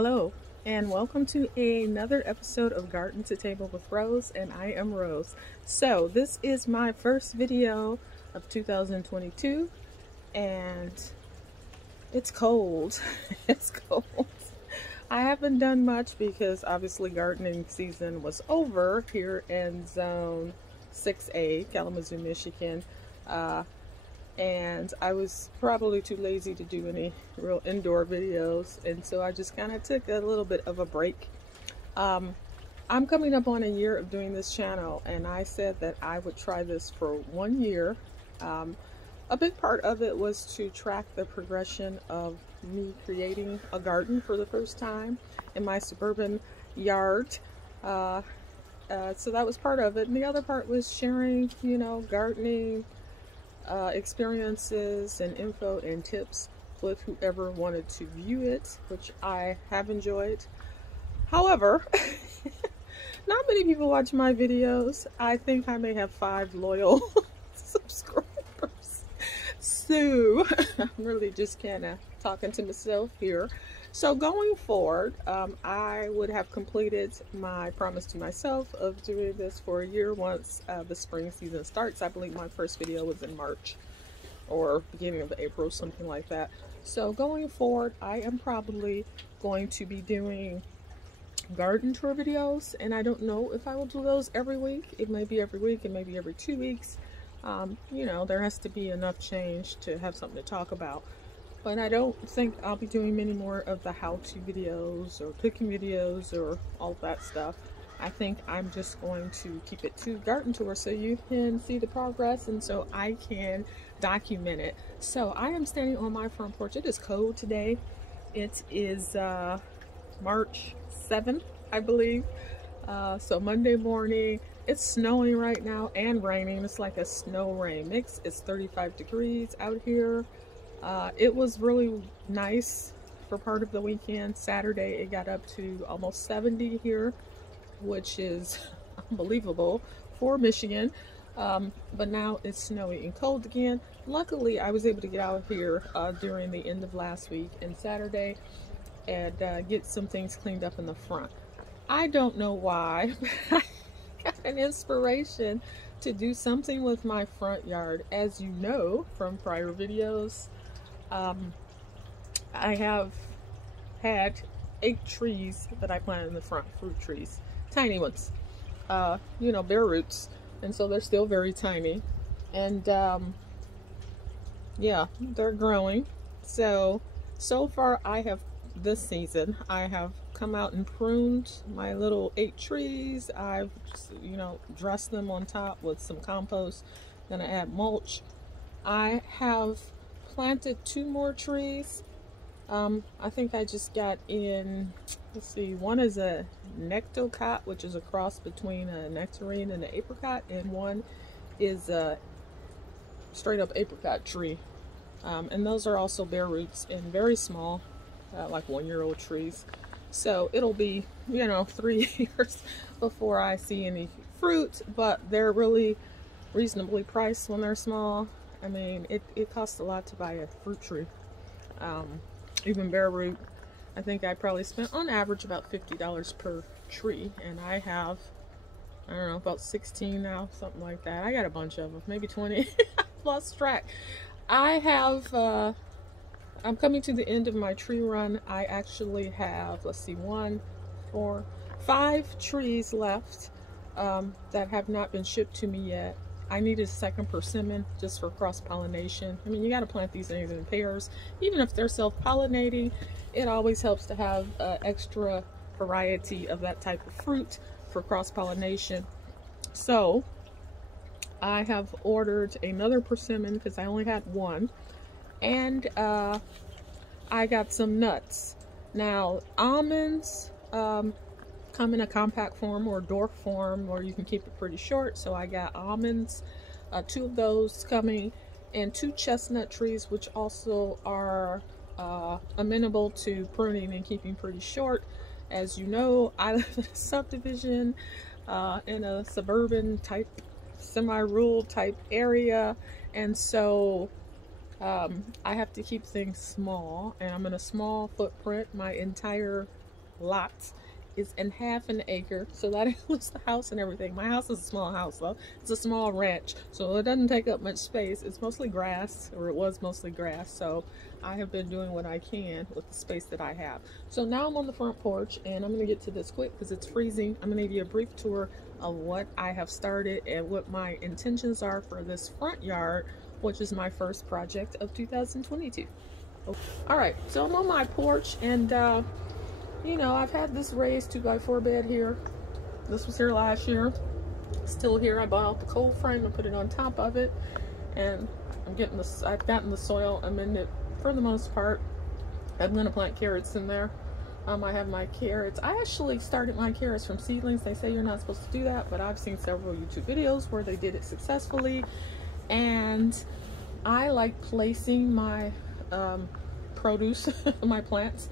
Hello, and welcome to another episode of Garden to Table with Rose, and I am Rose. So, this is my first video of 2022, and it's cold. It's cold. I haven't done much because obviously gardening season was over here in Zone 6A, Kalamazoo, Michigan. And I was probably too lazy to do any real indoor videos, and so I just kind of took a little bit of a break. I'm coming up on a year of doing this channel, and I said that I would try this for 1 year. A big part of it was to track the progression of me creating a garden for the first time in my suburban yard. So that was part of it, and the other part was sharing, gardening experiences and info and tips with whoever wanted to view it, which I have enjoyed. However, not many people watch my videos. I think I may have 5 loyal subscribers. So I'm really just kind of talking to myself here. So going forward, I would have completed my promise to myself of doing this for a year once the spring season starts. I believe my first video was in March or beginning of April, something like that. So going forward, I am probably going to be doing garden tour videos, and I don't know if I will do those every week. It may be every week, it may be every 2 weeks. There has to be enough change to have something to talk about. But I don't think I'll be doing many more of the how-to videos or cooking videos or all that stuff. I think I'm just going to keep it to garden tour so you can see the progress and so I can document it. So I am standing on my front porch. It is cold today. It is March 7th, I believe. So Monday morning. It's snowing right now and raining. It's like a snow rain mix. It's 35 degrees out here. It was really nice for part of the weekend. Saturday it got up to almost 70 here, which is unbelievable for Michigan. But now it's snowy and cold again. Luckily I was able to get out here during the end of last week and Saturday and get some things cleaned up in the front. I don't know why, but I got an inspiration to do something with my front yard. As you know from prior videos, I have had 8 trees that I planted in the front, fruit trees, tiny ones, bare roots, and so they're still very tiny, and yeah, they're growing. So far this season I have come out and pruned my little 8 trees. I've dressed them on top with some compost, gonna add mulch. I have planted 2 more trees. I think I just got in, let's see, one is a nectocot, which is a cross between a nectarine and an apricot, and one is a straight up apricot tree. And those are also bare roots and very small, like 1-year-old trees. So it'll be, 3 years before I see any fruit, but they're really reasonably priced when they're small. I mean, it costs a lot to buy a fruit tree. Even bare root, I think I probably spent on average about $50 per tree, and I have, I don't know, about 16 now, something like that. I got a bunch of them, maybe 20. I've lost track. I have, I'm coming to the end of my tree run. I actually have, let's see, 1, 4, 5 trees left that have not been shipped to me yet. I need a second persimmon just for cross-pollination. I mean, you got to plant these things in pairs. Even if they're self-pollinating, it always helps to have extra variety of that type of fruit for cross-pollination. So I have ordered another persimmon because I only had 1. And I got some nuts. Now, almonds come in a compact form or dwarf form, or you can keep it pretty short. So I got almonds, 2 of those coming, and 2 chestnut trees, which also are amenable to pruning and keeping pretty short. As you know, I live in a subdivision in a suburban type, semi-rural type area, and so I have to keep things small, and I'm in a small footprint. My entire lot is in half an acre, so that includes the house and everything. My house is a small house though. It's a small ranch, so it doesn't take up much space. It's mostly grass, or it was mostly grass, so I have been doing what I can with the space that I have. So now I'm on the front porch, and I'm going to get to this quick because it's freezing. I'm going to give you a brief tour of what I have started and what my intentions are for this front yard, which is my first project of 2022. All right, so I'm on my porch, and you know, I've had this raised 2x4 bed here. This was here last year. Still here. I bought out the cold frame and put it on top of it, and I've gotten the soil. I'm in it for the most part. I'm gonna plant carrots in there. I have my carrots. I actually started my carrots from seedlings. They say you're not supposed to do that, but I've seen several YouTube videos where they did it successfully, and I like placing my produce, my plants,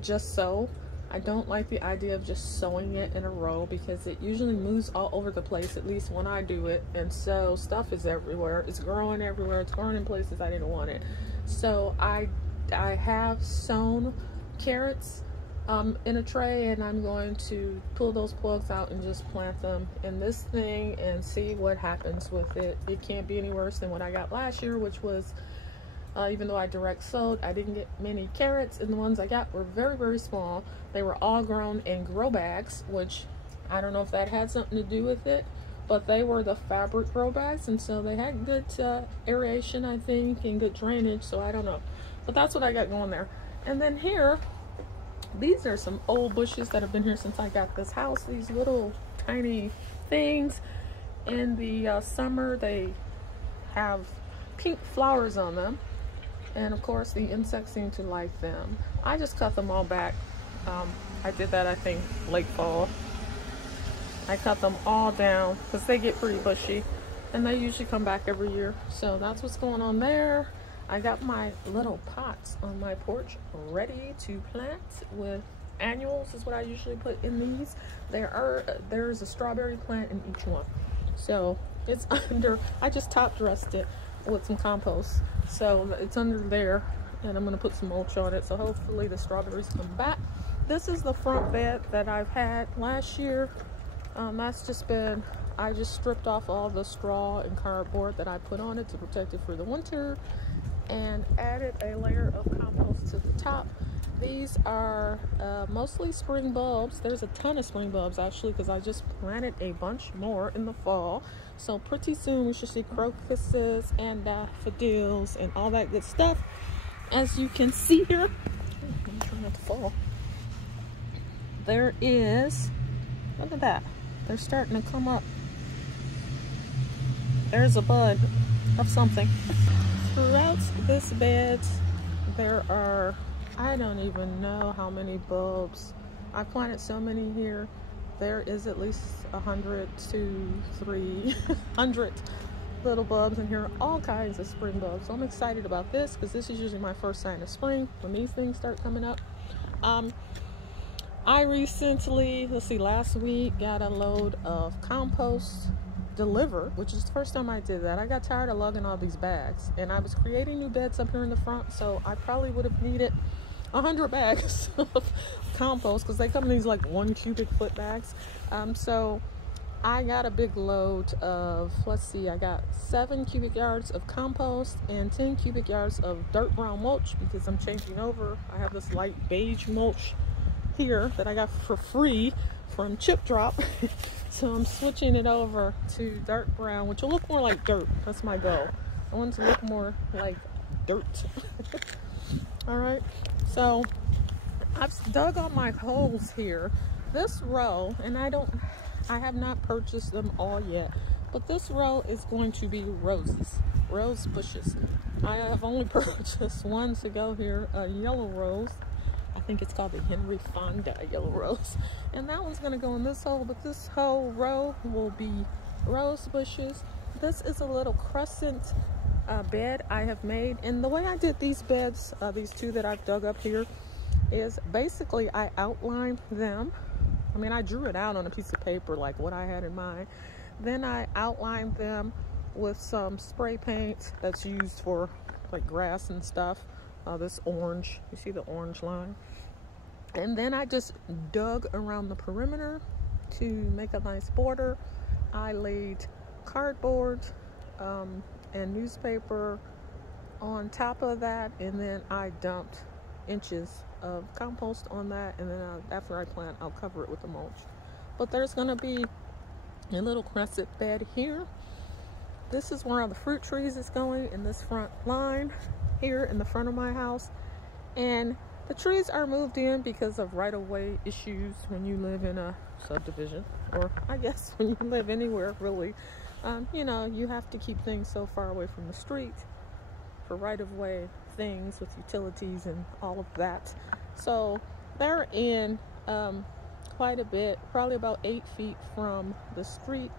just so. I don't like the idea of just sowing it in a row because it usually moves all over the place, at least when I do it, and so stuff is everywhere. It's growing everywhere. It's growing in places I didn't want it. So I have sown carrots in a tray, and I'm going to pull those plugs out and just plant them in this thing and see what happens with it. It can't be any worse than what I got last year, which was even though I direct sowed, I didn't get many carrots, and the ones I got were very, very small. They were all grown in grow bags, which I don't know if that had something to do with it, but they were the fabric grow bags, and so they had good aeration, I think, and good drainage, so I don't know. But that's what I got going there. And then here, these are some old bushes that have been here since I got this house. These little tiny things. In the summer, they have pink flowers on them. And of course the insects seem to like them. I just cut them all back. I did that, I think, late fall. I cut them all down because they get pretty bushy, and they usually come back every year. So that's what's going on there. I got my little pots on my porch ready to plant with annuals, is what I usually put in these. There's a strawberry plant in each one. So it's under, I just top dressed it with some compost, so it's under there, and I'm going to put some mulch on it, so hopefully the strawberries come back. This is the front bed that I've had last year. That's just been, I just stripped off all the straw and cardboard that I put on it to protect it for the winter, and added a layer of compost to the top. These are mostly spring bulbs. There's a ton of spring bulbs actually, because I just planted a bunch more in the fall. So pretty soon we should see crocuses and daffodils and all that good stuff. As you can see here, I'm trying not to fall. There is, look at that. They're starting to come up. There's a bud of something. Throughout this bed, there are, I don't even know how many bulbs. I planted so many here. There is at least 100 to 300 little bulbs in here, all kinds of spring bulbs. So I'm excited about this because this is usually my first sign of spring when these things start coming up. I recently, last week, got a load of compost delivered, which is the first time I did that. I got tired of lugging all these bags, and I was creating new beds up here in the front, so I probably would have needed 100 bags of compost because they come in these like 1 cubic foot bags. So I got a big load of, let's see, I got 7 cubic yards of compost and 10 cubic yards of dirt brown mulch because I'm changing over. I have this light beige mulch here that I got for free from Chip Drop. So I'm switching it over to dark brown, which will look more like dirt. That's my goal. I want it to look more like dirt. All right, so I've dug all my holes here. This row, and I have not purchased them all yet, but this row is going to be rose bushes. I have only purchased one to go here, a yellow rose. I think it's called the Henry Fonda yellow rose, and that one's going to go in this hole, but this whole row will be rose bushes. This is a little crescent bed I have made, and the way I did these beds, these two that I've dug up here, is basically I outlined them. I mean, I drew it out on a piece of paper like what I had in mind. Then I outlined them with some spray paint that's used for like grass and stuff. This orange, you see the orange line? And then I just dug around the perimeter to make a nice border. I laid cardboard and newspaper on top of that, and then I dumped inches of compost on that, and then after I plant, I'll cover it with the mulch. But there's going to be a little crescent bed here. This is where all the fruit trees is going, in this front line here in the front of my house. And the trees are moved in because of right-of-way issues when you live in a subdivision, or I guess when you live anywhere really. You know, you have to keep things so far away from the street for right-of-way things with utilities and all of that. So they're in quite a bit, probably about 8 feet from the street,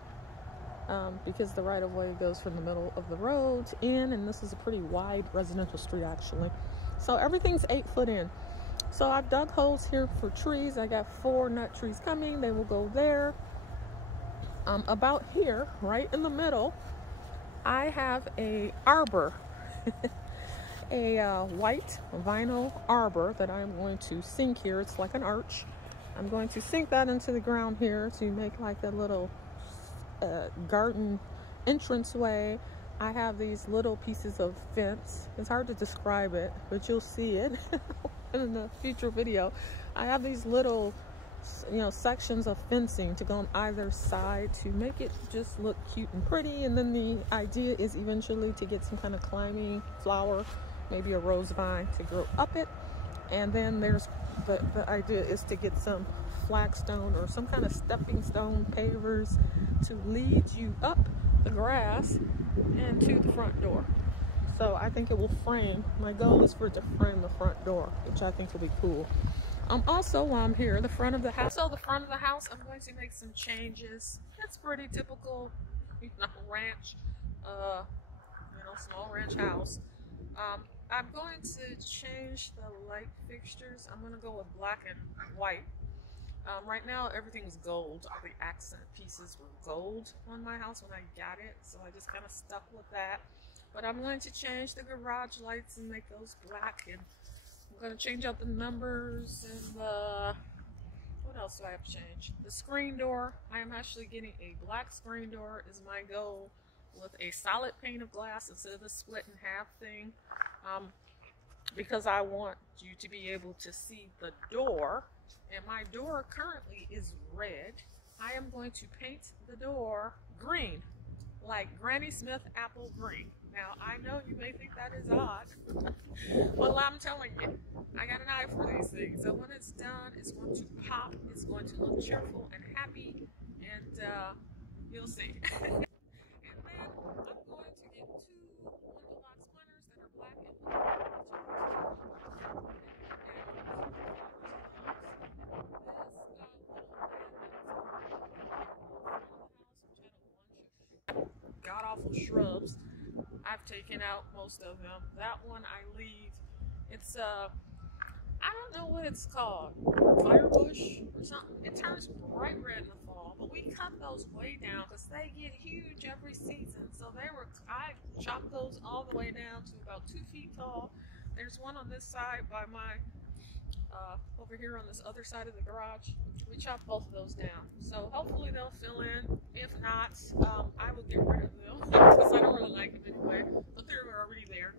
because the right-of-way goes from the middle of the road in, and this is a pretty wide residential street actually. So everything's 8 foot in. So I've dug holes here for trees. I got 4 nut trees coming. They will go there. About here, right in the middle, I have a arbor, a white vinyl arbor that I'm going to sink here. It's like an arch. I'm going to sink that into the ground here to make like a little garden entranceway. I have these little pieces of fence. It's hard to describe it, but you'll see it in the future video. I have these little, you know, sections of fencing to go on either side to make it just look cute and pretty. And then the idea is eventually to get some kind of climbing flower, maybe a rose vine to grow up it. And then there's the idea is to get some flagstone or some kind of stepping stone pavers to lead you up the grass and to the front door. So I think it will frame, my goal is for it to frame the front door, which I think will be cool. Also, while I'm here, the front of the house. So the front of the house, I'm going to make some changes. It's pretty typical, you know, ranch, you know, small ranch house. I'm going to change the light fixtures. I'm going to go with black and white. Right now, everything's gold. All the accent pieces were gold on my house when I got it, so I just kind of stuck with that. But I'm going to change the garage lights and make those black, and I'm going to change out the numbers and the, what else do I have to change? The screen door. I am actually getting a black screen door is my goal, with a solid pane of glass instead of the split in half thing, because I want you to be able to see the door. And my door currently is red. I am going to paint the door green, like Granny Smith apple green. Now, I know you may think that is odd. Well, I'm telling you, I got an eye for these things. So when it's done, it's going to pop. It's going to look cheerful and happy, and you'll see. And then I'm going to get 2 window lock splinters that are black and blue. God-awful shrubs. I've taken out most of them. That one I leave. It's I don't know what it's called, firebush or something. It turns bright red in the fall, but we cut those way down because they get huge every season. So I chopped those all the way down to about 2 feet tall. There's one on this side by my over here on this other side of the garage. We chopped both of those down, so hopefully they'll fill in. If not, I will get rid of them because I don't really like them anyway, but they're already there.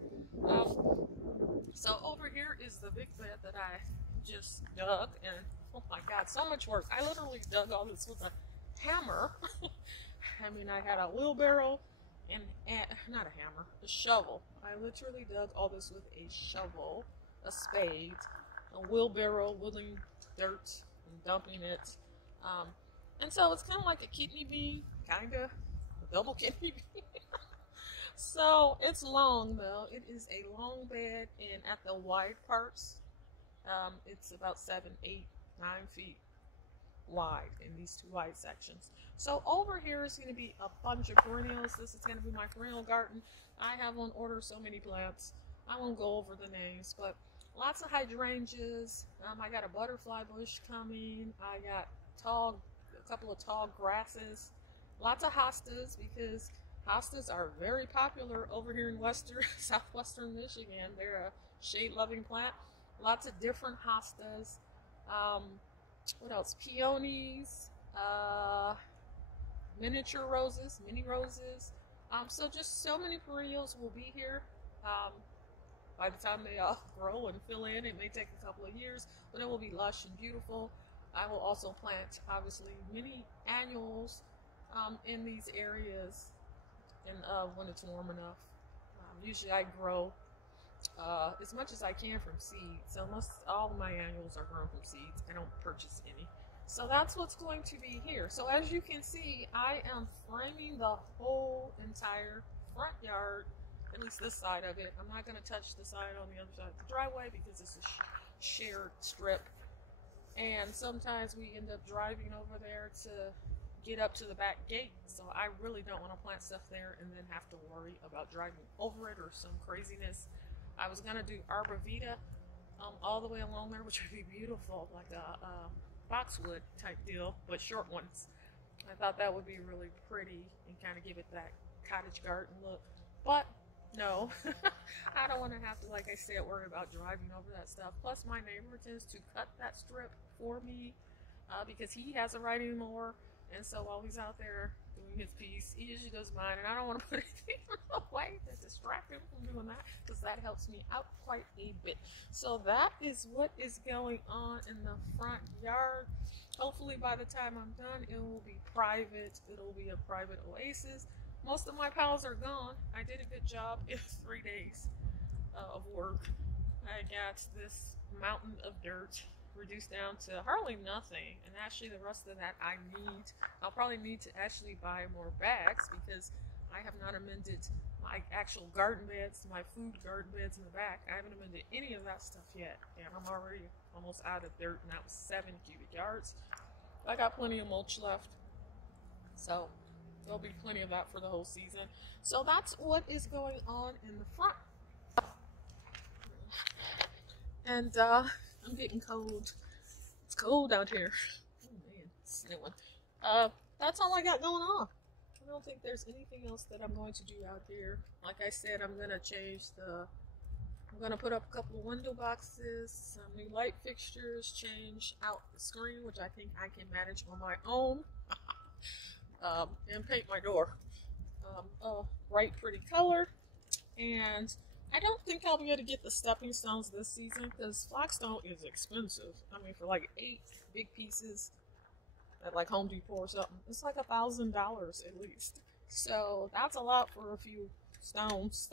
So over here is the big bed that I just dug, and oh my god, so much work. I literally dug all this with a hammer. I mean, I had a wheelbarrow and not a hammer, a shovel. I literally dug all this with a shovel, a spade, a wheelbarrow, wheeling dirt and dumping it. And so it's kind of like a kidney bean, kind of a double kidney bean. So it's long though. It is a long bed, and at the wide parts, it's about 7, 8, 9 feet wide in these 2 wide sections. So over here is going to be a bunch of perennials. This is going to be my perennial garden. I have on order so many plants. I won't go over the names, but lots of hydrangeas. I got a butterfly bush coming. I got a couple of tall grasses. Lots of hostas, because hostas are very popular over here in southwestern Michigan. They're a shade-loving plant. Lots of different hostas. What else? Peonies, miniature roses, mini roses. So just so many perennials will be here. Um, by the time they grow and fill in, it may take a couple of years, but it will be lush and beautiful. I will also plant, obviously, many annuals in these areas, and when it's warm enough. Usually I grow as much as I can from seeds. Almost all of my annuals are grown from seeds. I don't purchase any. So that's what's going to be here. So as you can see, I am framing the whole entire front yard, at least this side of it. I'm not going to touch the side on the other side of the driveway because it's a shared strip. And sometimes we end up driving over there to get up to the back gate. So I really don't want to plant stuff there and then have to worry about driving over it or some craziness. I was going to do arborvitae all the way along there, which would be beautiful, like a boxwood type deal, but short ones. I thought that would be really pretty and kind of give it that cottage garden look. But no, I don't want to have to, like I said, worry about driving over that stuff. Plus, my neighbor tends to cut that strip for me because he has a riding mower. And so while he's out there doing his piece, he usually does mine. And I don't want to put anything in the way to distract him from doing that because that helps me out quite a bit. So that is what is going on in the front yard. Hopefully by the time I'm done, it will be private. It'll be a private oasis. Most of my piles are gone. I did a good job in 3 days of work. I got this mountain of dirt reduced down to hardly nothing, and actually the rest of that I need. I'll probably need to actually buy more bags because I have not amended my actual garden beds, my food garden beds in the back. I haven't amended any of that stuff yet, and I'm already almost out of dirt, and that was 7 cubic yards. I got plenty of mulch left, so there'll be plenty of that for the whole season. So that's what is going on in the front. And I'm getting cold. It's cold out here. Oh man, it's snowing. That's all I got going on. I don't think there's anything else that I'm going to do out here. Like I said, I'm gonna put up a couple of window boxes, some new light fixtures, change out the screen, which I think I can manage on my own, and paint my door a bright, pretty color. And I don't think I'll be able to get the stepping stones this season because flagstone is expensive. I mean, for like 8 big pieces at like Home Depot or something, it's like $1,000 at least. So that's a lot for a few stones.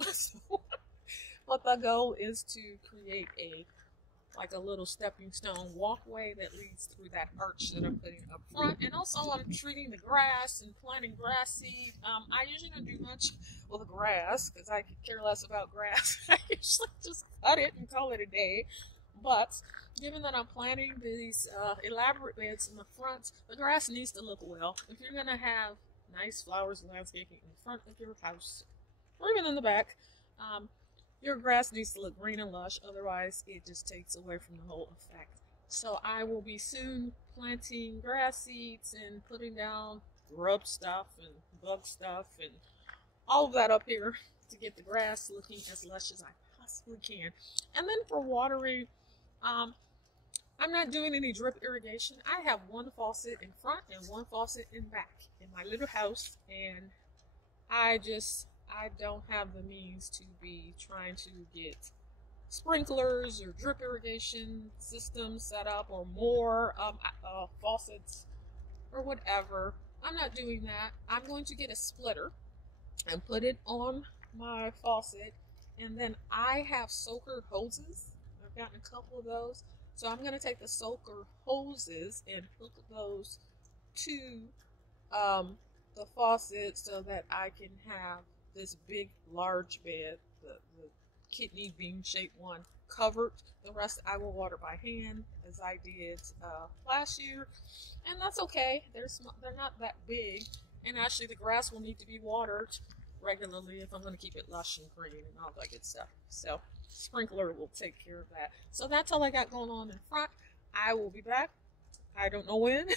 But the goal is to create like a little stepping stone walkway that leads through that arch that I'm putting up front. And also I'm treating the grass and planting grass seed. I usually don't do much with the grass because I could care less about grass. I usually just cut it and call it a day. But given that I'm planting these elaborate beds in the front, the grass needs to look well. If you're going to have nice flowers and landscaping in front of your house, or even in the back, your grass needs to look green and lush, otherwise it just takes away from the whole effect. So I will be soon planting grass seeds and putting down grub stuff and bug stuff and all of that up here to get the grass looking as lush as I possibly can. And then for watering, I'm not doing any drip irrigation. I have one faucet in front and one faucet in back in my little house, and I don't have the means to be trying to get sprinklers or drip irrigation systems set up or more faucets or whatever. I'm not doing that. I'm going to get a splitter and put it on my faucet, and then I have soaker hoses. I've gotten a couple of those. So I'm going to take the soaker hoses and hook those to the faucet so that I can have this big, large bed, the kidney bean shaped one, covered. The rest I will water by hand as I did last year, and that's okay. They're not that big, and actually the grass will need to be watered regularly if I'm going to keep it lush and green and all that good stuff. So sprinkler will take care of that. So that's all I got going on in front. I will be back. I don't know when.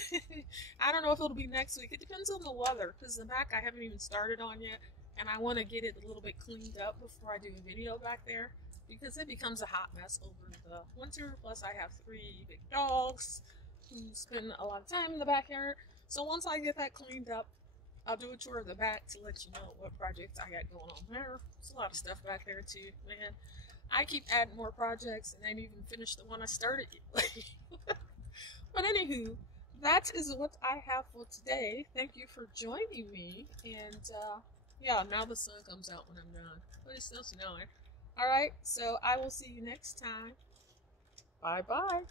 I don't know if it'll be next week. It depends on the weather, because the back I haven't even started on yet. and I want to get it a little bit cleaned up before I do a video back there because it becomes a hot mess over the winter. Plus, I have 3 big dogs who spend a lot of time in the backyard. So once I get that cleaned up, I'll do a tour of the back to let you know what projects I got going on there. There's a lot of stuff back there too, man. I keep adding more projects and I ain't even finished the one I started yet. But anywho, that is what I have for today. Thank you for joining me. And yeah, now the sun comes out when I'm done, but it's still snowing. All right, so I will see you next time. Bye bye.